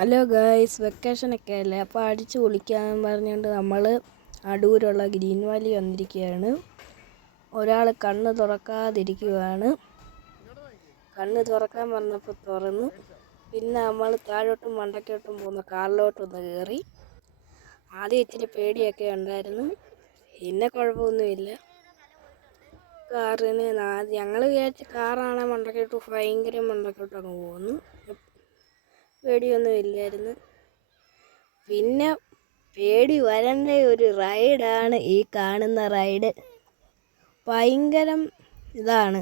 Hello guys, വെക്കേഷനൊക്കെ അല്ലേ, അപ്പോൾ അടിച്ച് പൊളിക്കാമെന്ന് പറഞ്ഞുകൊണ്ട് നമ്മൾ അടൂരുള്ള ഗ്രീൻ വാലി വന്നിരിക്കുകയാണ്. ഒരാൾ കണ്ണ് തുറക്കാതിരിക്കുകയാണ്. കണ്ണ് തുറക്കാൻ പറഞ്ഞപ്പോൾ തുറന്നു. പിന്നെ നമ്മൾ താഴോട്ടും മണ്ടയ്ക്കോട്ടും പോകുന്ന കാറിലോട്ടൊന്ന് കയറി. ആദ്യം ഇച്ചിരി പേടിയൊക്കെ ഉണ്ടായിരുന്നു, പിന്നെ കുഴപ്പമൊന്നുമില്ല. കാറിന് ഞങ്ങൾ വിചാരിച്ച കാറാണ് മണ്ടയ്ക്കോട്ട് ഭയങ്കര മണ്ടയ്ക്കോട്ടങ്ങ് പോകുന്നു. പേടിയൊന്നും ഇല്ലായിരുന്നു. പിന്നെ പേടി വരേണ്ട ഒരു റൈഡാണ് ഈ കാണുന്ന റൈഡ്. ഭയങ്കരം ഇതാണ്.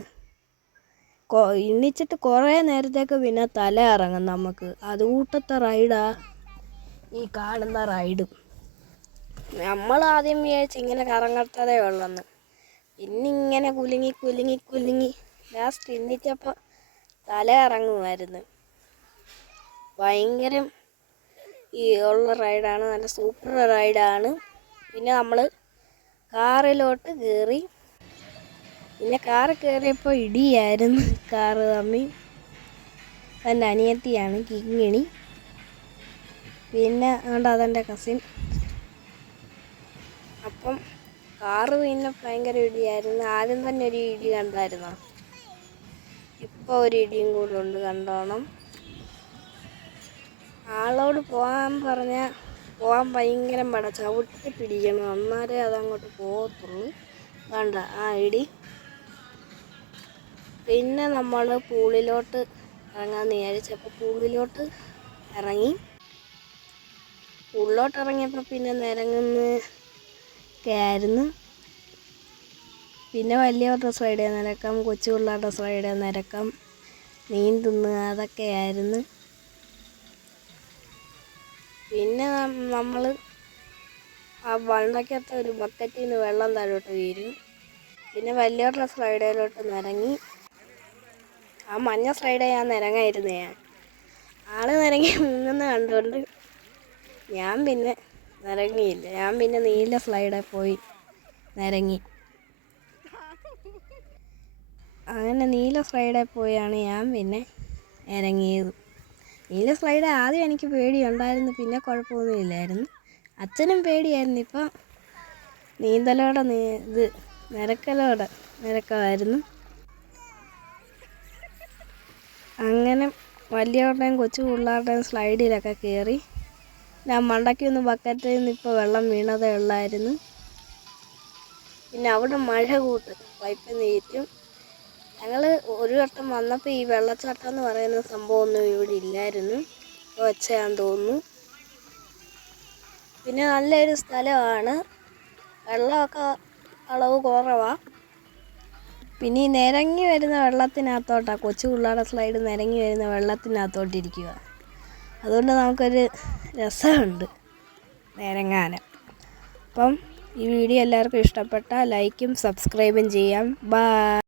എണ്ണിച്ചിട്ട് കുറേ നേരത്തേക്ക് പിന്നെ തല ഇറങ്ങും നമുക്ക്. അതുകൂട്ടത്തെ റൈഡാ ഈ കാണുന്ന റൈഡും. നമ്മൾ ആദ്യം വിചാരിച്ച് ഇങ്ങനെ കറങ്ങത്തതേ ഉള്ളെന്ന്. പിന്നെ ഇങ്ങനെ കുലുങ്ങി ലാസ്റ്റ് എണ്ണിച്ചപ്പോൾ തല ഇറങ്ങുമായിരുന്നു. ഭയങ്കരം ഉള്ള റൈഡാണ്, നല്ല സൂപ്പർ റൈഡാണ്. പിന്നെ നമ്മൾ കാറിലോട്ട് കയറി. പിന്നെ കാറിൽ കയറിയപ്പോൾ ഇടിയായിരുന്നു കാറ് തമ്മി. എൻ്റെ അനിയത്തിയാണ് കിങ്ങിണി. പിന്നെ അതെൻ്റെ കസിൻ. അപ്പം കാറ് പിന്നെ ഭയങ്കര ഇടിയായിരുന്നു. ആദ്യം തന്നെ ഒരു ഇടി കണ്ടായിരുന്നോ? ഇപ്പോൾ ഒരു ഇടിയും കൂടെ ഉണ്ട്, കണ്ടോണം. ആളോട് പോകാൻ പറഞ്ഞാൽ പോകാൻ ഭയങ്കര പാടാ, ചവിട്ടി പിടിക്കണം, അന്നേരേ അതങ്ങോട്ട് പോകത്തുള്ളൂ. വേണ്ട ആ ഇടി. പിന്നെ നമ്മൾ പൂളിലോട്ട് ഇറങ്ങാമെന്ന് വിചാരിച്ചപ്പോൾ പൂളിലോട്ട് ഇറങ്ങി. പൂളിലോട്ട് ഇറങ്ങിയപ്പോൾ പിന്നെ നിരങ്ങുന്നൊക്കെ ആയിരുന്നു. പിന്നെ വലിയവരുടെ സൈഡിൽ നിരക്കം, കൊച്ചു പിള്ളേരുടെ സൈഡിൽ നിരക്കം, നീന്തുന്നു, അതൊക്കെയായിരുന്നു. പിന്നെ നമ്മൾ ആ വണ്ടക്കകത്ത് ഒരു ബക്കറ്റിൽ നിന്ന് വെള്ളം താഴോട്ട് വീഴും. പിന്നെ വലിയവരുടെ സ്ലൈഡിലോട്ട് നിരങ്ങി. ആ മഞ്ഞ സ്ലൈഡേ ഞാൻ നിരങ്ങായിരുന്നേ. ആൾ നിരങ്ങി മുങ്ങുന്ന കണ്ടുകൊണ്ട് ഞാൻ പിന്നെ നിരങ്ങിയില്ല. ഞാൻ പിന്നെ നീല സ്ലൈഡിൽ പോയി നിരങ്ങി. അങ്ങനെ നീല സ്ലൈഡിൽ പോയാണ് ഞാൻ പിന്നെ ഇറങ്ങിയത്. നീല സ്ലൈഡ് ആദ്യം എനിക്ക് പേടിയുണ്ടായിരുന്നു, പിന്നെ കുഴപ്പമൊന്നുമില്ലായിരുന്നു. അച്ഛനും പേടിയായിരുന്നു. ഇപ്പം നീന്തലോടെ നിരക്കമായിരുന്നു. അങ്ങനെ വലിയവരുടെയും കൊച്ചു പിള്ളേരുടെയും സ്ലൈഡിലൊക്കെ കയറി. ഞാൻ മണ്ടയ്ക്കൊന്ന് ബക്കറ്റിൽ നിന്ന് ഇപ്പോൾ വെള്ളം വീണതേ ഉള്ളായിരുന്നു. പിന്നെ അവിടെ മഴ കൂട്ട് പൈപ്പിൽ നീറ്റും. ഞങ്ങൾ ഒരു വട്ടം വന്നപ്പോൾ ഈ വെള്ളച്ചാട്ടം എന്ന് പറയുന്ന സംഭവമൊന്നും ഇവിടെ ഇല്ലായിരുന്നു. വെച്ചാന്ന് തോന്നുന്നു. പിന്നെ നല്ലൊരു സ്ഥലമാണ്, വെള്ളമൊക്കെ അളവ് കുറവാണ്. പിന്നെ ഈ നിരങ്ങി വരുന്ന വെള്ളത്തിനകത്തോട്ടാണ് കൊച്ചു പിള്ളേരുടെ സ്ലൈഡ് നിരങ്ങി വരുന്ന വെള്ളത്തിനകത്തോട്ടിരിക്കുക. അതുകൊണ്ട് നമുക്കൊരു രസമുണ്ട് നിരങ്ങാൻ. അപ്പം ഈ വീഡിയോ എല്ലാവർക്കും ഇഷ്ടപ്പെട്ടാൽ ലൈക്കും സബ്സ്ക്രൈബും ചെയ്യാം. ബൈ.